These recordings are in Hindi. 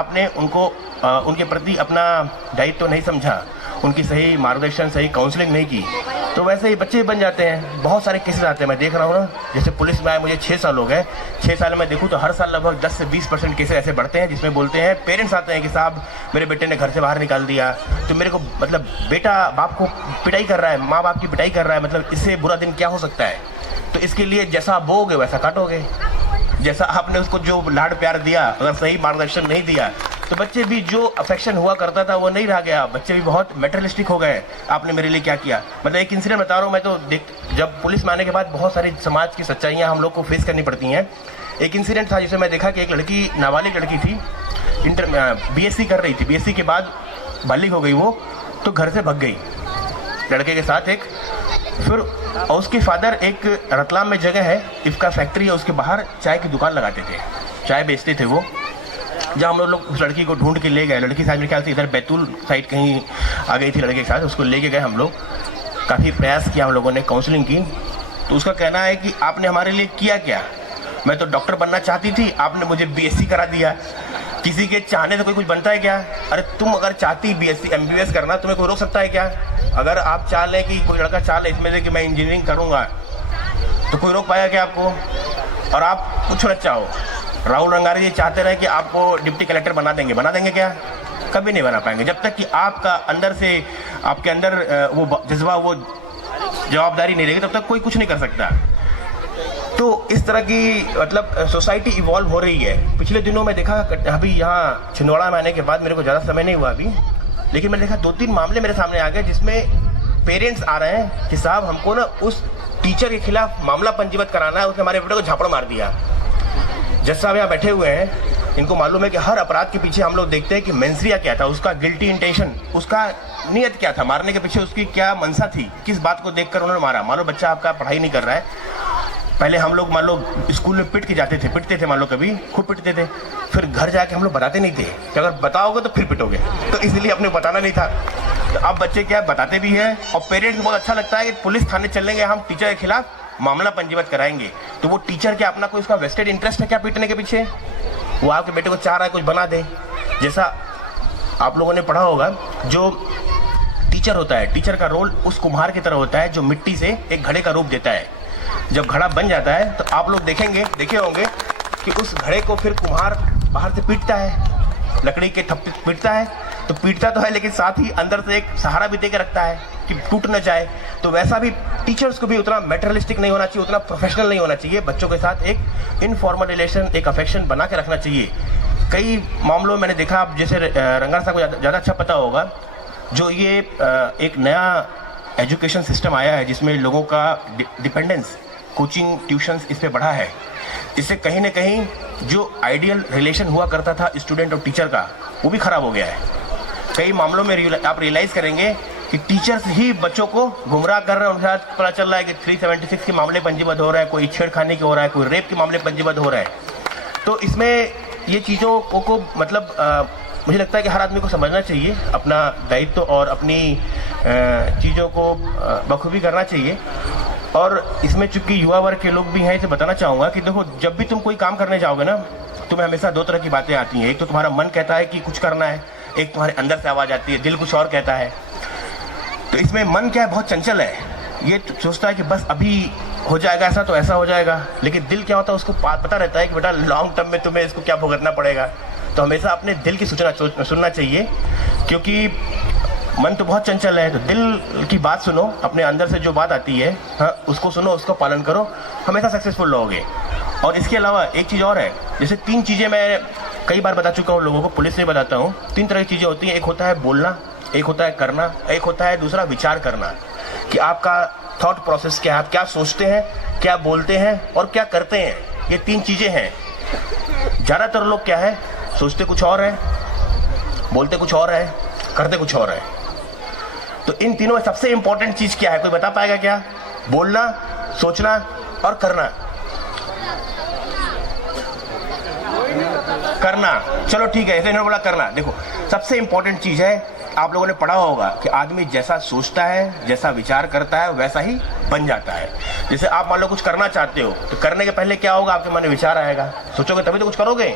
आपने उनको उनके प्रति अपना दायित्व तो नहीं समझा, उनकी सही मार्गदर्शन, सही काउंसलिंग नहीं की, तो वैसे ही बच्चे बन जाते हैं। बहुत सारे केसेस आते हैं, मैं देख रहा हूँ ना, जैसे पुलिस में आए मुझे 6 साल हो गए, 6 साल में देखूँ तो हर साल लगभग 10 से 20% केसेस ऐसे बढ़ते हैं जिसमें बोलते हैं, पेरेंट्स आते हैं कि साहब मेरे बेटे ने घर से बाहर निकाल दिया, तो मेरे को मतलब बेटा बाप को पिटाई कर रहा है, माँ बाप की पिटाई कर रहा है, मतलब इससे बुरा दिन क्या हो सकता है। तो इसके लिए जैसा आप बोओगे वैसा काटोगे, जैसा आपने उसको जो लाड प्यार दिया, अगर सही मार्गदर्शन नहीं दिया तो बच्चे भी जो अफेक्शन हुआ करता था वो नहीं रह गया, बच्चे भी बहुत मेटेरियलिस्टिक हो गए। आपने मेरे लिए क्या किया, मतलब एक इंसिडेंट बता रहा हूँ मैं, तो जब पुलिस में आने के बाद बहुत सारी समाज की सच्चाइयाँ हम लोग को फेस करनी पड़ती हैं। एक इंसिडेंट था जिसमें मैं देखा कि एक लड़की, नाबालिग लड़की थी, BSc कर रही थी, BSc के बाद बालिग हो गई वो, तो घर से भग गई लड़के के साथ एक। फिर उसके फादर एक रतलाम में जगह है, इफ्का फैक्ट्री है, उसके बाहर चाय की दुकान लगाते थे, चाय बेचते थे वो। जहाँ हम लोग उस लड़की को ढूंढ के ले गए, लड़की शायद मेरे ख्याल से इधर बैतूल साइड कहीं आ गई थी लड़के के साथ, उसको लेके गए हम लोग, काफ़ी प्रयास किया हम लोगों ने, काउंसलिंग की। तो उसका कहना है कि आपने हमारे लिए किया क्या, मैं तो डॉक्टर बनना चाहती थी, आपने मुझे BSc करा दिया। किसी के चाहने से कोई कुछ बनता है क्या? अरे तुम अगर चाहती BSc MBBS करना, तुम्हें कोई रोक सकता है क्या? अगर आप चाह लें कि कोई लड़का चाह ले इसमें से कि मैं इंजीनियरिंग करूँगा, तो कोई रोक पाएगा क्या आपको? और आप कुछ न चाहो, राहुल रंगारी जी चाहते रहे कि आपको डिप्टी कलेक्टर बना देंगे क्या? कभी नहीं बना पाएंगे जब तक कि आपका अंदर से, आपके अंदर वो जज्बा, वो जवाबदारी नहीं रहेगी, तब तक कोई कुछ नहीं कर सकता। तो इस तरह की मतलब सोसाइटी इवॉल्व हो रही है। पिछले दिनों में देखा, अभी यहाँ छिंदवाड़ा में आने के बाद मेरे को ज़्यादा समय नहीं हुआ अभी, लेकिन मैंने देखा 2-3 मामले मेरे सामने आ गए जिसमें पेरेंट्स आ रहे हैं कि साहब हमको ना उस टीचर के खिलाफ मामला पंजीबद्ध कराना है, उसने हमारे बेटे को झापड़ मार दिया। जज साहब यहाँ बैठे हुए हैं, इनको मालूम है कि हर अपराध के पीछे हम लोग देखते हैं कि मेंसरिया क्या था, उसका गिल्टी इंटेंशन, उसका नियत क्या था, मारने के पीछे उसकी क्या मंशा थी, किस बात को देखकर उन्होंने मारा। मान लो बच्चा आपका पढ़ाई नहीं कर रहा है, पहले हम लोग मान लो स्कूल में पिटते थे, मान लो कभी खूब पिटते थे, फिर घर जाके हम लोग बताते नहीं थे कि अगर बताओगे तो फिर पिटोगे, तो इसलिए अपने बताना नहीं था। तो अब बच्चे क्या बताते भी हैं, और पेरेंट्स को बहुत अच्छा लगता है कि पुलिस थाने चलेंगे, हम टीचर के खिलाफ मामला पंजीबद्ध कराएंगे। तो वो टीचर क्या अपना कोई उसका वेस्टेड इंटरेस्ट है क्या पीटने के पीछे? वो आपके बेटे को चाह रहा है कुछ बना दे। जैसा आप लोगों ने पढ़ा होगा, जो टीचर होता है, टीचर का रोल उस कुम्हार की तरह होता है जो मिट्टी से एक घड़े का रूप देता है। जब घड़ा बन जाता है तो आप लोग देखे होंगे कि उस घड़े को फिर कुम्हार बाहर से पीटता है, लकड़ी के ठप्पे पीटता है, तो पीटता तो है लेकिन साथ ही अंदर से एक सहारा भी दे के रखता है कि टूट न जाए। तो वैसा भी टीचर्स को भी उतना मेटेरियलिस्टिक नहीं होना चाहिए, उतना प्रोफेशनल नहीं होना चाहिए, बच्चों के साथ एक इनफॉर्मल रिलेशन, एक अफेक्शन बना के रखना चाहिए। कई मामलों में मैंने देखा, आप जैसे रंगार साहब को ज़्यादा अच्छा पता होगा, जो ये एक नया एजुकेशन सिस्टम आया है जिसमें लोगों का डिपेंडेंस, कोचिंग, ट्यूशन्स इस पर बढ़ा है। इससे कहीं ना कहीं जो आइडियल रिलेशन हुआ करता था स्टूडेंट और टीचर का, वो भी ख़राब हो गया है। कई मामलों में आप रियलाइज़ करेंगे कि टीचर्स ही बच्चों को गुमराह कर रहे हैं। उनके साथ पता चल रहा है कि 376 के मामले पंजीबद्ध हो रहा है, कोई छेड़खानी के हो रहा है, कोई रेप के मामले पंजीबद्ध हो रहा है। तो इसमें ये चीज़ों को मतलब मुझे लगता है कि हर आदमी को समझना चाहिए, अपना दायित्व और अपनी चीज़ों को बखूबी करना चाहिए। और इसमें चूंकि युवा वर्ग के लोग भी हैं, इसे बताना चाहूँगा कि देखो, जब भी तुम कोई काम करने जाओगे ना, तुम्हें हमेशा 2 तरह की बातें आती हैं। एक तो तुम्हारा मन कहता है कि कुछ करना है, एक तुम्हारे अंदर से आवाज़ आती है, दिल कुछ और कहता है। तो इसमें मन क्या है, बहुत चंचल है, ये सोचता है कि बस अभी हो जाएगा ऐसा तो ऐसा हो जाएगा, लेकिन दिल क्या होता है उसको पता रहता है कि बेटा लॉन्ग टर्म में तुम्हें इसको क्या भुगतना पड़ेगा। तो हमेशा अपने दिल की सूचना सुनना चाहिए, क्योंकि मन तो बहुत चंचल है। तो दिल की बात सुनो, अपने अंदर से जो बात आती है, हाँ, उसको सुनो, उसको पालन करो, हमेशा सक्सेसफुल रहोगे। और इसके अलावा एक चीज़ और है, जैसे 3 चीज़ें मैं कई बार बता चुका हूँ लोगों को, पुलिस से बताता हूँ। 3 तरह की चीज़ें होती हैं, एक होता है बोलना, एक होता है करना, एक होता है दूसरा विचार करना, कि आपका थॉट प्रोसेस क्या है, आप क्या सोचते हैं, क्या बोलते हैं और क्या करते हैं। ये 3 चीज़ें हैं। ज़्यादातर लोग क्या है, सोचते कुछ और है, बोलते कुछ और है, करते कुछ और है। तो इन तीनों में सबसे इंपॉर्टेंट चीज़ क्या है, कोई बता पाएगा क्या? बोलना, सोचना और करना। करना, चलो ठीक है, ऐसे इन्होंने बोला करना। देखो, सबसे इंपॉर्टेंट चीज़ है, आप लोगों ने पढ़ा होगा कि आदमी जैसा सोचता है, जैसा विचार करता है, वैसा ही बन जाता है। जैसे आप मान लो कुछ करना चाहते हो, तो करने के पहले क्या होगा, आपके मन में विचार आएगा, सोचोगे तभी तो कुछ करोगे।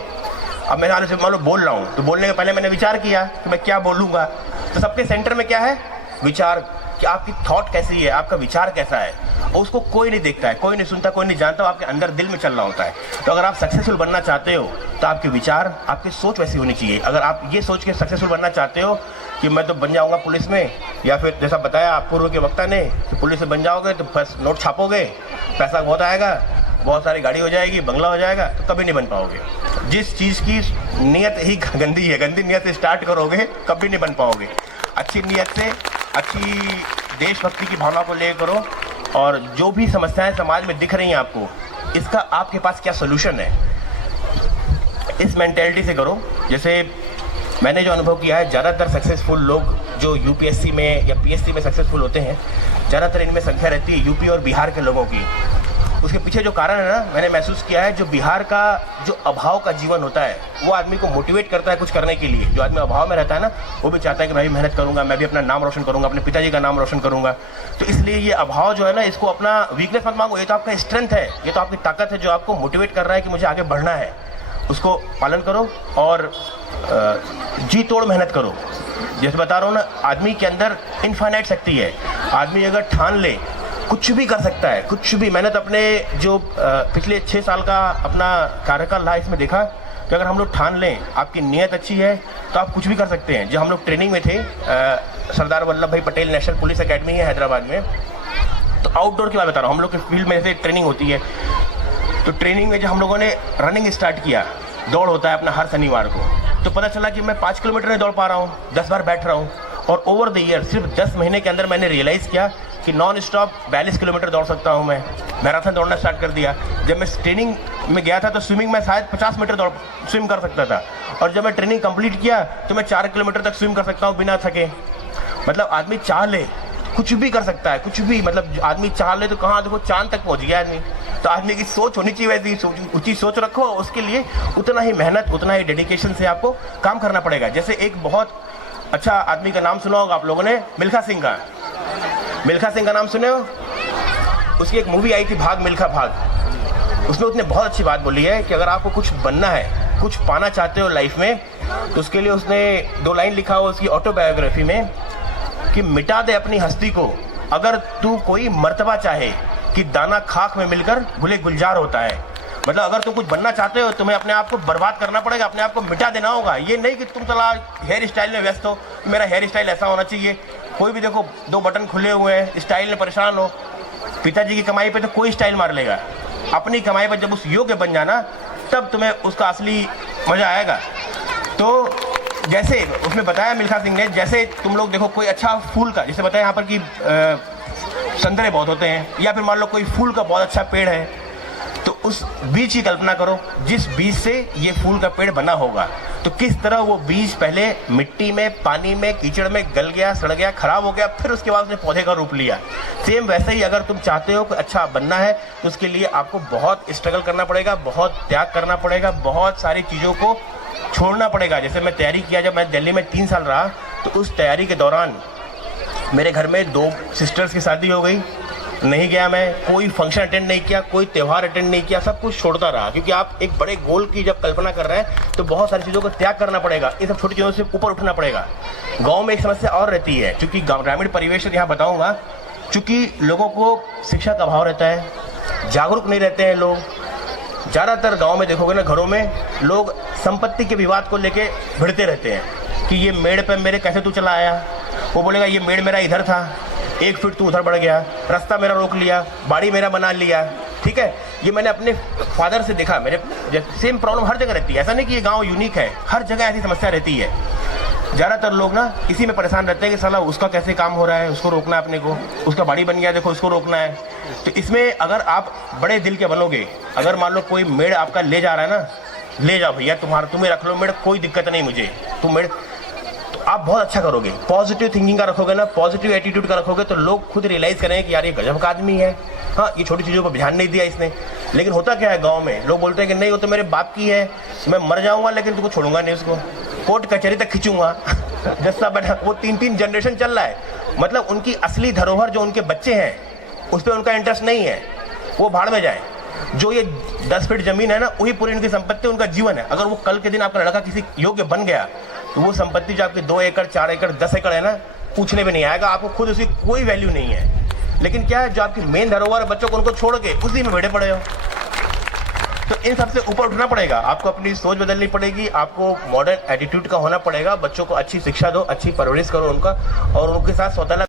अब मैं नाले से मान लो बोल रहा हूँ, तो बोलने के पहले मैंने विचार किया कि मैं क्या बोलूँगा। तो सबके सेंटर में क्या है? विचार, कि आपकी थॉट कैसी है, आपका विचार कैसा है। और उसको कोई नहीं देखता है, कोई नहीं सुनता, कोई नहीं जानता, आपके अंदर दिल में चल रहा होता है। तो अगर आप सक्सेसफुल बनना चाहते हो तो आपके विचार, आपकी सोच वैसी होनी चाहिए। अगर आप ये सोच के सक्सेसफुल बनना चाहते हो कि मैं तो बन जाऊंगा पुलिस में, या फिर जैसा बताया आप पूर्व के वक्ता ने कि पुलिस में बन जाओगे तो बस नोट छापोगे, पैसा बहुत आएगा, बहुत सारी गाड़ी हो जाएगी, बंगला हो जाएगा, तो कभी नहीं बन पाओगे। जिस चीज़ की नीयत ही गंदी है, गंदी नीयत से स्टार्ट करोगे कभी नहीं बन पाओगे। अच्छी नीयत से, अच्छी देशभक्ति की भावना को ले करो, और जो भी समस्याएं समाज में दिख रही हैं आपको, इसका आपके पास क्या सोल्यूशन है, इस मेंटेलिटी से करो। जैसे मैंने जो अनुभव किया है, ज़्यादातर सक्सेसफुल लोग जो यूपीएससी में या पीएससी में सक्सेसफुल होते हैं, ज़्यादातर इनमें संख्या रहती है यूपी और बिहार के लोगों की। उसके पीछे जो कारण है ना, मैंने महसूस किया है, जो बिहार का जो अभाव का जीवन होता है, वो आदमी को मोटिवेट करता है कुछ करने के लिए। जो आदमी अभाव में रहता है ना, वो भी चाहता है कि मैं भी मेहनत करूंगा, मैं भी अपना नाम रोशन करूंगा, अपने पिताजी का नाम रोशन करूंगा। तो इसलिए ये अभाव जो है ना, इसको अपना वीकनेस मत मांगो, ये तो आपका स्ट्रेंथ है, ये तो आपकी ताकत है जो आपको मोटिवेट कर रहा है कि मुझे आगे बढ़ना है। उसको पालन करो और जी तोड़ मेहनत करो। जैसे बता रहा हूँ ना, आदमी के अंदर इनफाइनाइट शक्ति है। आदमी अगर ठान ले कुछ भी कर सकता है, कुछ भी। मैंने तो अपने जो पिछले 6 साल का अपना कार्यकाल रहा, इसमें देखा कि अगर हम लोग ठान लें, आपकी नीयत अच्छी है, तो आप कुछ भी कर सकते हैं। जब हम लोग ट्रेनिंग में थे, सरदार वल्लभ भाई पटेल नेशनल पुलिस एकेडमी है हैदराबाद में, तो आउटडोर की बात बता रहा हूँ, हम लोग के फील्ड में जैसे ट्रेनिंग होती है, तो ट्रेनिंग में जब हम लोगों ने रनिंग स्टार्ट किया, दौड़ होता है अपना हर शनिवार को, तो पता चला कि मैं 5 किलोमीटर नहीं दौड़ पा रहा हूँ, 10 बार बैठ रहा हूँ। और ओवर द ईयर, सिर्फ 10 महीने के अंदर मैंने रियलाइज़ किया कि नॉन स्टॉप 42 किलोमीटर दौड़ सकता हूँ मैं। मैराथन दौड़ना स्टार्ट कर दिया। जब मैं ट्रेनिंग में गया था तो स्विमिंग में शायद 50 मीटर स्विम कर सकता था, और जब मैं ट्रेनिंग कंप्लीट किया तो मैं 4 किलोमीटर तक स्विम कर सकता हूँ बिना थके। मतलब आदमी चाह ले कुछ भी कर सकता है, कुछ भी। मतलब आदमी चाह ले तो कहाँ देखो, चांद तक पहुँच गया आदमी। तो आदमी की सोच होनी चाहिए वैसी, ऊंची सोच रखो, उसके लिए उतना ही मेहनत, उतना ही डेडिकेशन से आपको काम करना पड़ेगा। जैसे एक बहुत अच्छा आदमी का नाम सुना होगा आप लोगों ने, मिल्खा सिंह का। मिल्खा सिंह का नाम सुने हो? उसकी एक मूवी आई थी, भाग मिल्खा भाग। उसमें उसने बहुत अच्छी बात बोली है कि अगर आपको कुछ बनना है, कुछ पाना चाहते हो लाइफ में, तो उसके लिए उसने 2 लाइन लिखा हुआ उसकी ऑटोबायोग्राफी में कि मिटा दे अपनी हस्ती को अगर तू कोई मर्तबा चाहे, कि दाना खाक में मिलकर गुले गुलजार होता है। मतलब अगर तुम कुछ बनना चाहते हो, तुम्हें अपने आप को बर्बाद करना पड़ेगा, अपने आप को मिटा देना होगा। ये नहीं कि तुम चला हेयर स्टाइल में व्यस्त हो, मेरा हेयर स्टाइल ऐसा होना चाहिए। कोई भी देखो 2 बटन खुले हुए हैं, स्टाइल में परेशान हो। पिताजी की कमाई पे तो कोई स्टाइल मार लेगा, अपनी कमाई पर जब उस योग्य बन जाना, तब तुम्हें उसका असली मजा आएगा। तो जैसे उसमें बताया मिल्खा सिंह ने, जैसे तुम लोग देखो कोई अच्छा फूल का, जैसे बताया यहाँ पर कि संतरे बहुत होते हैं, या फिर मान लो कोई फूल का बहुत अच्छा पेड़ है, तो उस बीज की कल्पना करो जिस बीज से ये फूल का पेड़ बना होगा। तो किस तरह वो बीज पहले मिट्टी में, पानी में, कीचड़ में गल गया, सड़ गया, खराब हो गया, फिर उसके बाद उसने पौधे का रूप लिया। सेम वैसे ही अगर तुम चाहते हो कि अच्छा बनना है, तो उसके लिए आपको बहुत स्ट्रगल करना पड़ेगा, बहुत त्याग करना पड़ेगा, बहुत सारी चीज़ों को छोड़ना पड़ेगा। जैसे मैं तैयारी किया, जब मैं दिल्ली में 3 साल रहा, तो उस तैयारी के दौरान मेरे घर में 2 सिस्टर्स की शादी हो गई, नहीं गया मैं, कोई फंक्शन अटेंड नहीं किया, कोई त्यौहार अटेंड नहीं किया, सब कुछ छोड़ता रहा। क्योंकि आप एक बड़े गोल की जब कल्पना कर रहे हैं, तो बहुत सारी चीज़ों को त्याग करना पड़ेगा, ये सब छोटी चीज़ों से ऊपर उठना पड़ेगा। गाँव में एक समस्या और रहती है, चूँकि ग्रामीण परिवेश यहाँ बताऊँगा, चूँकि लोगों को शिक्षा का अभाव रहता है, जागरूक नहीं रहते हैं लोग। ज़्यादातर गाँव में देखोगे ना, घरों में लोग संपत्ति के विवाद को लेके भिड़ते रहते हैं कि ये मेड़ पे मेरे कैसे तू चला आया, वो बोलेगा ये मेड़ मेरा इधर था, 1 फीट तू उधर बढ़ गया, रास्ता मेरा रोक लिया, बाड़ी मेरा बना लिया। ठीक है, ये मैंने अपने फादर से देखा। मेरे सेम प्रॉब्लम हर जगह रहती है, ऐसा नहीं कि ये गांव यूनिक है, हर जगह ऐसी समस्या रहती है। ज़्यादातर लोग ना इसी में परेशान रहते हैं कि साला उसका कैसे काम हो रहा है, उसको रोकना है अपने को, उसका बाड़ी बन गया देखो उसको रोकना है। तो इसमें अगर आप बड़े दिल के बनोगे, अगर मान लो कोई मेड़ आपका ले जा रहा है ना, ले जाओ भैया, तुम्हें रख लो मेड़, कोई दिक्कत नहीं मुझे, तुम मेड़, आप बहुत अच्छा करोगे। पॉजिटिव थिंकिंग का रखोगे ना, पॉजिटिव एटीट्यूड का रखोगे, तो लोग खुद रियलाइज़ करेंगे कि यार ये गजब का आदमी है। हाँ, ये छोटी चीज़ों पर ध्यान नहीं दिया इसने। लेकिन होता क्या है गांव में, लोग बोलते हैं कि नहीं वो तो मेरे बाप की है, मैं मर जाऊंगा लेकिन तुमको छोड़ूंगा नहीं, उसको कोर्ट कचहरी तक खींचूंगा। जैसा बैठा वो 3-3 जनरेशन चल रहा है। मतलब उनकी असली धरोहर जो उनके बच्चे हैं, उस पर उनका इंटरेस्ट नहीं है, वो भाड़ में जाए। जो ये 10 फीट जमीन है ना, वही पूरी उनकी संपत्ति, उनका जीवन है। अगर वो कल के दिन आपका लड़का किसी योग्य बन गया तो वो संपत्ति जो आपकी 2 एकड़ 4 एकड़ 10 एकड़ है ना, पूछने भी नहीं आएगा, आपको खुद उसकी कोई वैल्यू नहीं है। लेकिन क्या है, जो आपकी मेन धरोहर है बच्चों को, उनको छोड़ के उसी में भिड़े पड़े हो। तो इन सबसे ऊपर उठना पड़ेगा, आपको अपनी सोच बदलनी पड़ेगी, आपको मॉडर्न एटीट्यूड का होना पड़ेगा। बच्चों को अच्छी शिक्षा दो, अच्छी परवरिश करो उनका, और उनके साथ सौतेला